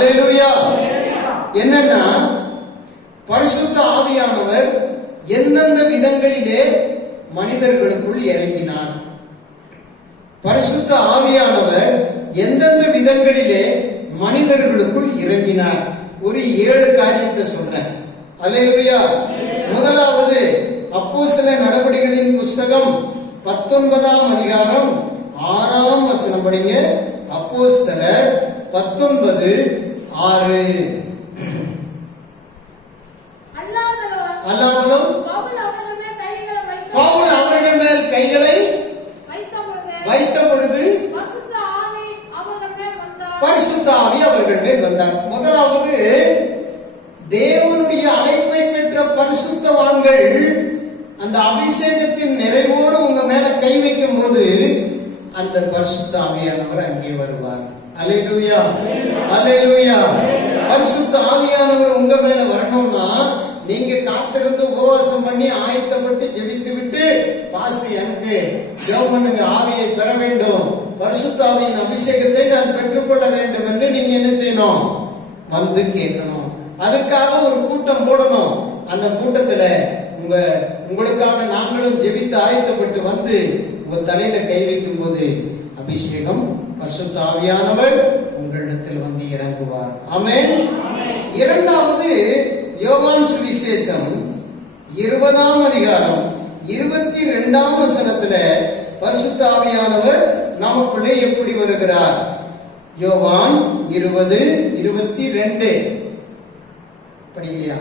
அல்லேலூயா என்னன்னா பரிசுத்த ஆவியானவர் எந்தெந்த விதங்களிலே மனிதர்களுக்குள் இறங்கினார்? பரிசுத்த ஆவியானவர் எந்தெந்த விதங்களிலே மனிதர்களுக்குள் இறங்கினார்? ஒரு ஏழு காரியத்தை சொன்னேன் அல்லேலூயா முதலாவது அப்போஸ்தல நடவடிக்கைகளின் புஸ்தகம் பத்தொன்பதாம் அதிகாரம் ஆறாம் வசனம் படிங்க. அப்போஸ்தலர் பத்தொன்பது ஆறு. அல்லாமலும் பவுல் அவர்கள் மேல் கைகளை வைத்து பொழுது பரிசுத்த ஆவி அவர்கள் மேல் வந்தார். முதலாவது தேவனுடைய அழைப்பை பெற்ற பரிசுத்தவான்கள் அந்த அபிஷேகத்தின் நிறைவோடு உங்க மேல கை வைக்கும் போது அந்த பரிசுத்த ஆவியானவர் அங்கே வருவார். அலையிலுயா அலையிலுயா பரிசுத்த ஆவியானவர் உங்க மேல வரணும்னா நீங்க காத்திருந்து உபவாசம் பண்ணி ஆயத்தப்பட்டு ஜெபித்து விட்டு பாஸ்டர் எனக்கு ஜெபம் பண்ணுங்க ஆவியை பெற வேண்டும். பரிசுத்த ஆவியின் அபிஷேகத்தை நான் பெற்றுக்கொள்ள வேண்டும் என்று நீங்க என்ன செய்யணும்? வந்து கேட்கணும். அதுக்காக ஒரு கூட்டம் போடணும். அந்த கூட்டத்துல உங்க உங்களுக்காக நாங்களும் ஜெபித்து ஆயத்தப்பட்டு வந்து உங்க தலையில கை வைக்கும் போது அபிஷேகம் பரிசுத்த ஆவியானவர் உங்களிடத்தில் வந்து இறங்குவார். ஆமென். இரண்டாவது யோவான் சுவிசேஷம் இருபதாம் அதிகாரம் இருபத்தி ரெண்டாம் வசனத்துல பரிசுத்த ஆவியானவர் நமக்குள்ளே எப்படி வருகிறார்? யோவான் இருபது இருபத்தி ரெண்டு படிக்கலையா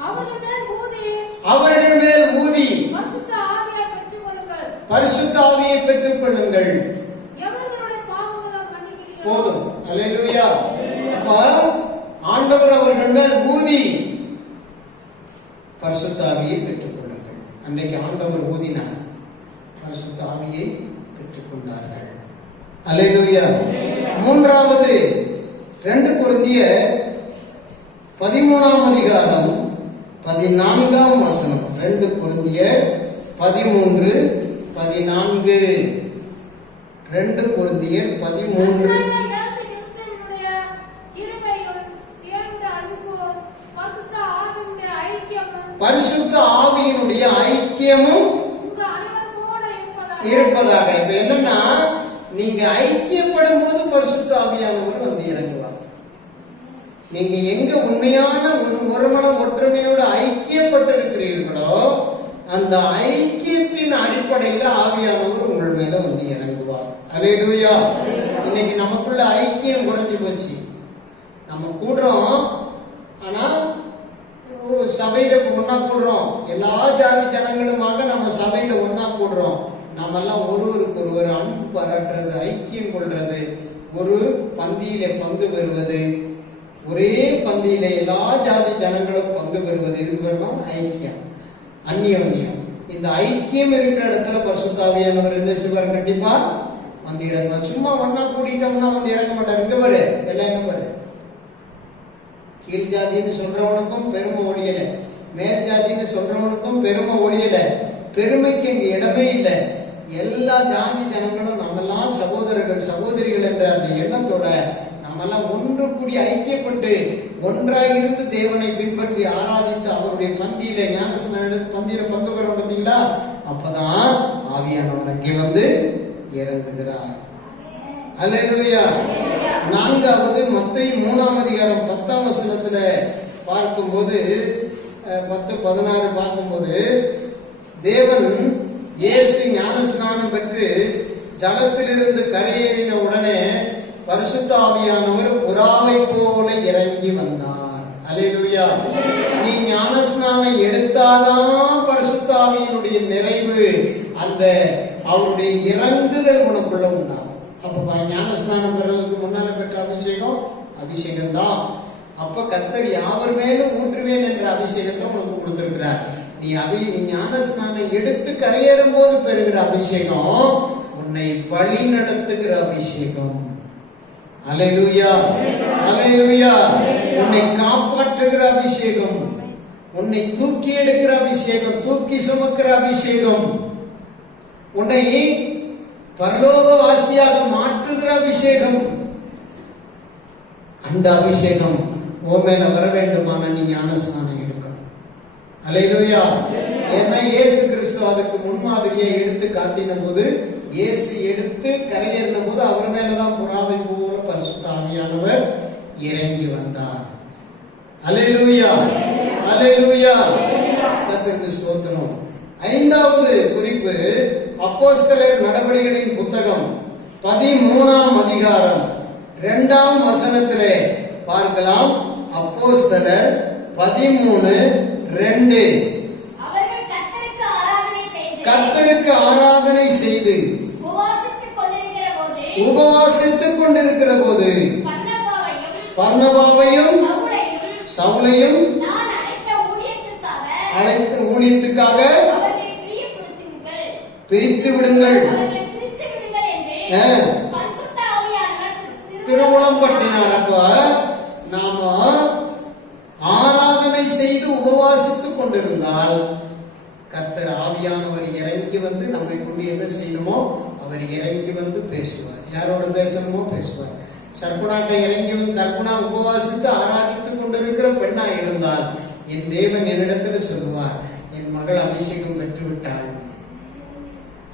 அவர்கள் மேல் ஊதி அவர்கள் மேல் ஊதி பரிசுத்த ஆவியை பெற்றுக் கொள்ளுங்கள். பரிசுத்த ஆவியை பெற்றுக் கொள்ளுங்கள் எவர்களுடைய பாவங்களை மன்னிக்கிறீர்களோ, போதும் அல்லேலூயா அப்ப ஆண்டவர் அவர்கள் மேல் ஊதி பரிசுத்த ஆவியை பெற்றுக் கொள்ளுங்கள் அன்னைக்கு ஆண்டவர் ஊதினார் பரிசுத்த ஆவியை பெற்றுக் கொண்டார்கள் அல்லேலூயா. மூன்றாவது ரெண்டு குருந்திய பதிமூணாம் அதிகாரம் பதினான்காம் வசனம். ரெண்டு குருந்திய பதிமூன்று பதினான்கு. ரெண்டு குருந்தியர் பதிமூன்று. பரிசுத்த ஆவியினுடைய ஐக்கியமும் பரிசுத்த ஆவியினுடைய ஐக்கியமும் உங்க அனைவரோட இருப்பதாக. இப்ப என்னன்னா நீங்க ஐக்கியப்படும் போது பரிசுத்த ஆவியானவர் வந்து இறங்குவாங்க நீங்க எங்க உண்மையான ஒரு ஒருமனம் ஒற்றுமையோடு ஐக்கியப்பட்டிருக்கிறீர்களோ அந்த ஐக்கியத்தின் அடிப்படையில ஆவியானவர் உங்கள் மேல வந்து இறங்குவார். அலேலூயா இன்னைக்கு நமக்குள்ள ஐக்கியம் குறைஞ்சு போச்சு. நம்ம கூடுறோம் ஆனா ஒரு சபையில ஒன்னா கூடுறோம். எல்லா ஜாதி ஜனங்களுமாக நம்ம சபையில ஒன்னா கூடுறோம். நாமெல்லாம் ஒருவருக்கு ஒருவர் அன்பு பாராட்டுறது ஐக்கியம் கொள்றது ஒரு பந்தியில பங்கு பெறுவது. ஒரே பந்தியில எல்லா ஜாதி ஜனங்களும் பங்கு பெறுவது. இதுவெல்லாம் ஐக்கியம். அந்நியோன்யம் இந்த ஐக்கியம் இருக்கிற இடத்துல பசுத்தாவியானவர் என்ன செய்வார் கண்டிப்பா வந்து இறங்குவார் சும்மா ஒன்னா கூட்டிட்டோம்னா வந்து இறங்க மாட்டார். இங்க பாரு எல்லாம் எங்க பாரு. கீழ் ஜாதின்னு சொல்றவனுக்கும் பெருமை ஒழியல. மேல் ஜாதின்னு சொல்றவனுக்கும் பெருமை ஒழியல. பெருமைக்கு இங்க இடமே இல்லை. எல்லா ஜாதி ஜனங்களும் நம்மெல்லாம் சகோதரர்கள் சகோதரிகள் என்ற அந்த எண்ணத்தோட நம்மெல்லாம் ஒன்று கூடி ஐக்கியப்பட்டு ஒன்றாக இருந்து தேவனை பின்பற்றி ஆராதித்து அவருடைய பந்தியில ஞானசன பந்தியில பங்கு பெறோம் பார்த்தீங்களா? அப்பதான் ஆவியானவர் அங்கே வந்து இறங்குகிறார். அல்லா நான்காவது மத்தை மூணாம் அதிகாரம் பத்தாம் வசனத்துல பார்க்கும்போது பத்து பதினாறு பார்க்கும்போது தேவன் இயேசு ஞானஸ்நானம் பெற்று ஜலத்திலிருந்து கரையேறின உடனே பரிசுத்தாவியானவர் புறாவை போல இறங்கி வந்தார். அலையிலுயா நீ ஞானஸ்நானம் எடுத்தாதான் பரிசுத்தாவியினுடைய நிறைவு. அந்த அவருடைய இறங்குதல் உனக்குள்ள உண்டாகும். அப்ப பா- ஞானஸ்நானம் பெறுவதற்கு முன்னால பெற்ற அபிஷேகம்? அபிஷேகம் தான் அப்ப கர்த்தர் யாவர் மேலும் ஊற்றுவேன் என்ற அபிஷேகத்தை உனக்கு கொடுத்திருக்கிறார். நீ அபி நீ ஞானஸ்நானம் எடுத்து கரையேறும் போது பெறுகிற அபிஷேகம் உன்னை வழி நடத்துகிற அபிஷேகம். அலையூயா அலையூயா உன்னை காப்பாற்றுகிற அபிஷேகம். உன்னை தூக்கி எடுக்கிற அபிஷேகம் தூக்கி சுமக்கிற அபிஷேகம். உன்னை பரலோகவாசியாக மாற்றுகிற அபிஷேகம். அந்த அபிஷேகம் ஓமேல மேல வர வேண்டுமான நீ ஞானஸ்நானம் அலையிலோயா ஏன்னா இயேசு கிறிஸ்து அதுக்கு முன்மாதிரியை எடுத்து காட்டின போது இயேசு எடுத்து கரையேறின போது அவர் மேலதான் புறாவை போல பரிசுத்த ஆவியானவர் இறங்கி வந்தார். அலையிலுயா அலையிலுயா கர்த்தருக்கு ஸ்தோத்திரம். ஐந்தாவது குறிப்பு அப்போஸ்தலர் நடவடிக்கைகளின் புத்தகம் பதிமூணாம் அதிகாரம் இரண்டாம் வசனத்திலே பார்க்கலாம். அப்போஸ்தலர் பதிமூணு ரெண்டு. அவர்கள் கர்த்தருக்கு ஆராதனை செய்து உபவாசித்துக் கொண்டிருக்கிற போது பர்ணபாவையும் ஊழியத்திற்காக அழைத்த ஊழியத்துக்காக பிரித்து விடுங்கள். திருவுளம் பற்றினார் அப்ப. நாம உபவாசித்துக் கொண்டிருந்தால் கத்தர் ஆவியானவர் இறங்கி வந்து நம்மை கொண்டு என்ன செய்யணுமோ அவர் இறங்கி வந்து பேசுவார். யாரோட பேசணுமோ பேசுவார். சர்ப்பனாட்டை இறங்கி வந்து கற்பனா உபவாசித்து ஆராதித்துக் கொண்டிருக்கிற பெண்ணா இருந்தால் என் தேவன் என்னிடத்துல சொல்லுவார் என் மகள் அபிஷேகம் பெற்றுவிட்டாள்.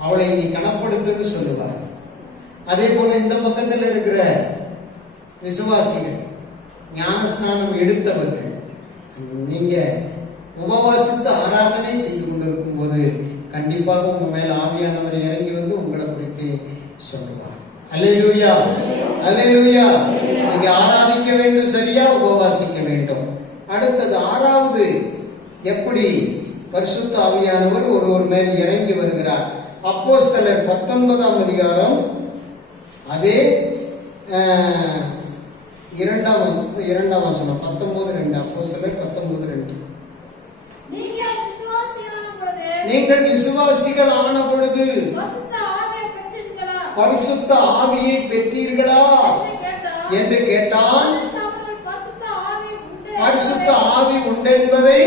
அவளை நீ கணப்படுத்துன்னு சொல்லுவார். அதே போல இந்த பக்கத்தில் இருக்கிற விசுவாசிகள் ஞானஸ்நானம் எடுத்தவர்கள் நீங்க உபவாசித்து ஆராதனை செய்து கொண்டிருக்கும் போது கண்டிப்பாக உங்க மேல ஆவியானவர் இறங்கி வந்து உங்களை குறித்து சொல்லுவார். அலையூயா அலையூயா நீங்க ஆராதிக்க வேண்டும் சரியா உபவாசிக்க வேண்டும். அடுத்தது ஆறாவது எப்படி பரிசுத்த ஆவியானவர் ஒருவர் மேல் இறங்கி வருகிறார்? அப்போஸ்தலர் பத்தொன்பதாம் அதிகாரம் அதே இரண்டாம் இரண்டாம் வசனம். பத்தொன்பது ரெண்டு. அப்போ சிலர் பத்தொன்பது ரெண்டு. நீங்கள் விசுவாசிகள் ஆன பொழுது பரிசுத்த ஆவியை பெற்றீர்களா? என்று கேட்டான். பரிசுத்த ஆவி உண்டென்பதை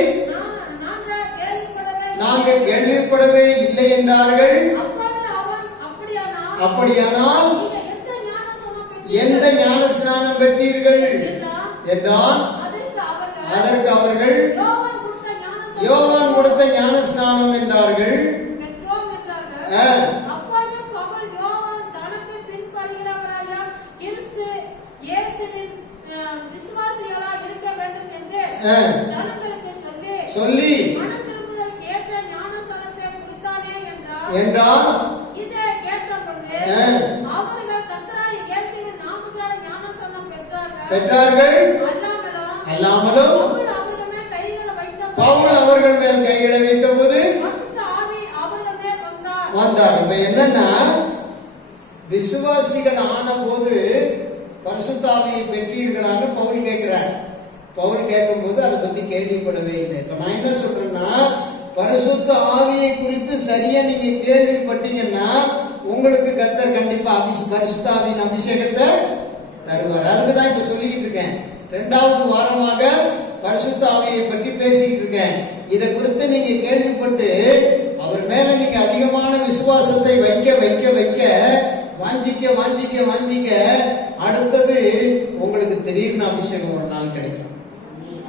நாங்கள் கேள்விப்படவே இல்லை. என்றார்கள். அப்படியானால் அப்படியானால் நீங்கள் எந்த ஞானஸ்நானம் பெற்றீர்கள்? எந்த ஞான ஸ்நானம் பெற்றீர்கள். என்றான். அதற்கு அவர்கள் யோவான் கொடுத்த ஞான ஸ்நானம் என்றார்கள். பெற்றார்கள். அல்லாமலும் பவுல் அவர்கள் மேல் கைகளை வைத்த போது வந்தார். இப்ப என்னன்னா விசுவாசிகள் ஆன போது பரிசுத்தாவியை பெற்றீர்களான்னு பவுல் கேட்கிறார் பவுல் கேட்கும்போது அதை பத்தி கேள்விப்படவே இல்லை இப்ப நான் என்ன சொல்றேன்னா பரிசுத்த ஆவியை குறித்து சரியா நீங்க கேள்விப்பட்டீங்கன்னா உங்களுக்கு கத்தர் கண்டிப்பா அபிஷ பரிசுத்த ஆவியின் அபிஷேகத்தை தருவார். அதுக்கு தான் இப்ப சொல்லிக்கிட்டு இருக்கேன். ரெண்டாவது வாரமாக பரிசுத்த ஆவியை பற்றி பேசிட்டு இருக்கேன். இதை குறித்து நீங்க கேள்விப்பட்டு அவர் மேல நீங்க அதிகமான விசுவாசத்தை வைக்க வைக்க வைக்க வாஞ்சிக்க வாஞ்சிக்க வாஞ்சிக்க அடுத்தது உங்களுக்கு திடீர்னு அபிஷேகம் ஒரு நாள் கிடைக்கும்.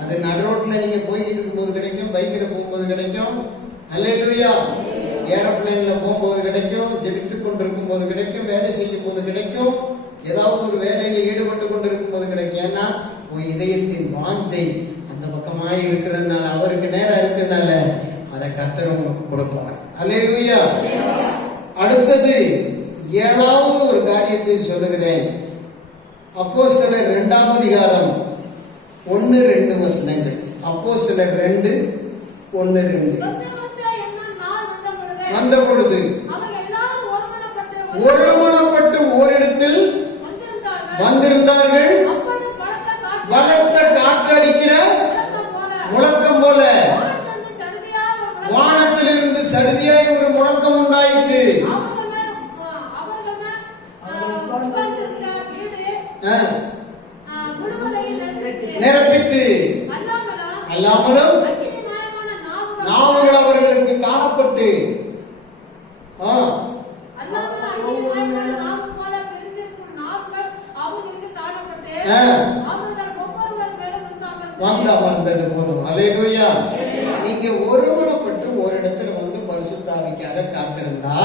அது நடுரோட்டில் நீங்க போய்கிட்டு இருக்கும்போது கிடைக்கும் பைக்கில் போகும்போது கிடைக்கும். அல்லேலூயா. ஏரோப்ளைன்ல போகும்போது கிடைக்கும் ஜெபித்து கொண்டிருக்கும் போது கிடைக்கும் வேலை செய்யும் போது கிடைக்கும் ஏதாவது ஒரு வேலையில ஈடுபட்டு கொண்டிருக்கும் போது கிடைக்கும் ஏன்னா உன் இதயத்தின் வாஞ்சை அந்த பக்கமாய் இருக்கிறதுனால அவருக்கு நேரம் இருக்கிறதுனால அதை கர்த்தர் உங்களுக்கு கொடுப்பார். அல்லேலூயா. அடுத்தது ஏழாவது ஒரு காரியத்தை சொல்லுகிறேன். அப்போ சிலர் இரண்டாம் அதிகாரம் ஒன்னு ரெண்டு வசனங்கள். அப்போ சிலர் ரெண்டு ஒன்னு ரெண்டு. வந்த பொழுது ஒருமனப்பட்டு ஓரிடத்தில் வந்திருந்தார்கள். வந்திருந்தார்கள் அப்பொழுது பலத்த காற்று பலத்த காற்றடிக்கிற முழக்கம் போல முழக்கம் போல வானத்திலிருந்து சடுதியாக ஒரு முழக்கம் வானத்திலிருந்து சடுதியாய் ஒரு முழக்கம் உண்டாயிற்று அவர்கள் மேல், அஹ், அவர்கள் மேல், அஹ், உட்கார்ந்திருந்த வீடு ஆ, அஹ், முழுவதையும் நிரப்பிற்று. நிரப்பிற்று அல்லாமலும் அல்லாமலும் அக்கினிமயமான நாவுகள் அவர்களுக்கு காணப்பட்டு ஆ, அல்லாமலும் அக்கினிமயமான நாவு போல பிரிந்திருக்கும் நாவுகள் அவர்களுக்கு காணப்பட்டு ஆ. போதும். அல்லேலூயா நீங்க ஒருமனப்பட்டு ஒரு இடத்துல வந்து பரிசுத்தாவிக்காக காத்திருந்தா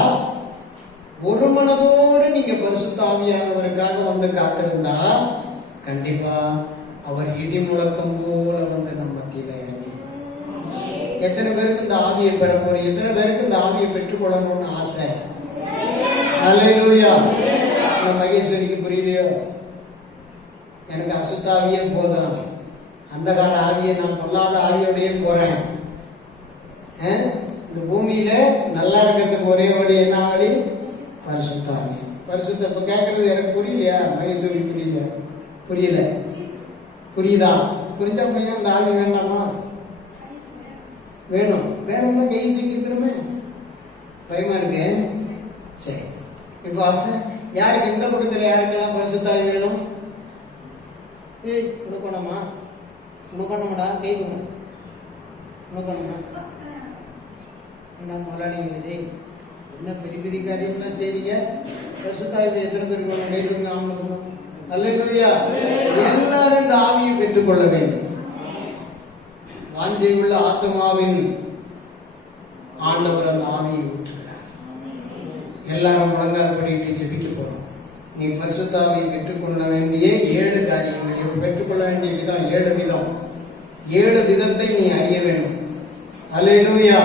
ஒரு மனதோடு நீங்க பரிசுத்தாவியானவருக்காக வந்து காத்திருந்தா கண்டிப்பா அவர் இடி முழக்கம் போல வந்து நம் மத்தியில இறங்கி. எத்தனை பேருக்கு இந்த ஆவியை பெற போறோம் எத்தனை பேருக்கு இந்த ஆவியை பெற்றுக்கொள்ளணும்னு ஆசை? அல்லேலூயா நம்ம மகேஸ்வரிக்கு புரியலையோ? எனக்கு அசுத்தாவியே போதும். அந்த கால ஆவியை நான் பொல்லாத ஆவியோடையே போறேன். இந்த பூமியில நல்லா இருக்கிறதுக்கு ஒரே வழி என்ன வழி? பரிசுத்தாவி பரிசுத்த இப்ப கேட்கறது எனக்கு புரியலையா? மகேஸ்வரி புரியல. புரியல. புரியுதா? புரிஞ்ச பையன் அந்த ஆவி வேண்டாமா? வேணும். வேணும்னா கை தூக்கிக்கிறோமே பயமா இருக்கு? சரி. இப்போ யாருக்கு இந்த குடும்பத்தில் யாருக்கெல்லாம் பரிசுத்தாவி வேணும்? ஏய் கொடுக்கணுமா? கொடுக்கணுமாடா கை கொடுக்கணும் கொடுக்கணுமா? என்ன முதலாளிங்க டேய் என்ன பெரிய பெரிய காரியம்லாம் செய்றீங்க? பரிசுத்தாவி எத்தனை பேருக்கு வேணும்? கை கொடுங்க அவங்களுக்கு அல்லேலூயா. எல்லாரும் இந்த கொள்ள பெற்றுக்கொள்ள வேண்டும். வாஞ்சையுள்ள ஆத்மாவின் ஆண்டவர் அந்த ஆவியை ஊற்றுகிறார். எல்லாரும் முழங்கால் படிட்டு ஜெபிக்க போறோம். நீ பரிசுத்தாவை பெற்றுக்கொள்ள வேண்டிய ஏழு காரியங்கள் பெற்றுக்கொள்ள வேண்டிய விதம்? ஏழு விதம். ஏழு விதத்தை நீ அறிய வேண்டும். அல்லேலூயா